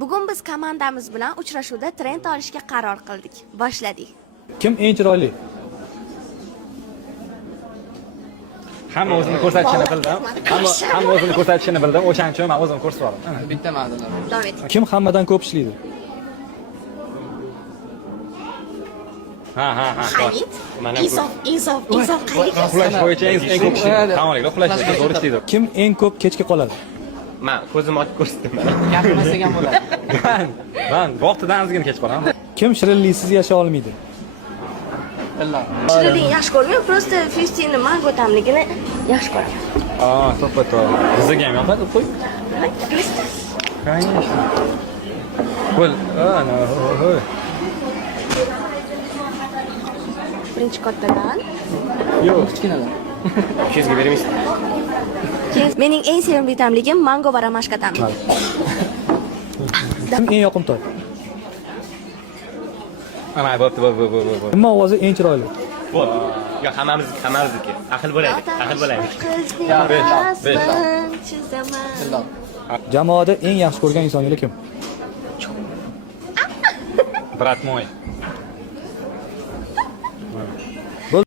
Bugun biz komandamiz bilan uchrashuvda trend olishga qaror qildik. Boshladik. Kim eng chiroyli? Hamma o'zini ko'rsatishini bildim. Hamma o'zini ko'rsatishini bildim. O'shaning uchun men o'zimni ko'rsatib oldim. Bitta ma'nolar. Davom eting. Kim hammadan ko'p ishlaydi? Ha. Hamid, insof qayerga? Uxlash bo'yicha eng ko'p ishlaydi. Tamoyil, uxlash bo'yicha zo'r ishlaydi. Kim eng ko'p kechga qoladi? Men ko'zimni ochib ko'rsatdim. Gapirmasak ham bo'ladi. Men vaqtidan ozgina kech qolaman. Kim shirinliksiz yashay olmaydi? Illa. Shirinlik yaxshi ko'rmayman, просто Fustinni mango ta'mligini yaxshi ko'raman. To'ppa. Bizga ham yoqadi, qo'y. Конечно. Qo'l, Birinchi kattadan. Yo'q. Kichkinalar. 200 ga bermaysiz. Mening eng sevimli ta'mligim mango va romashka ta'mli. Kim eng yoqimtoy? Ana, bo'pti. Kimning ovozi eng chiroyli? Yo, hammamizniki. Ahil bo'laylik. Besh. Illa. Jamoada eng yaxshi ko'rgan insoninglar kim? Brat mo'y.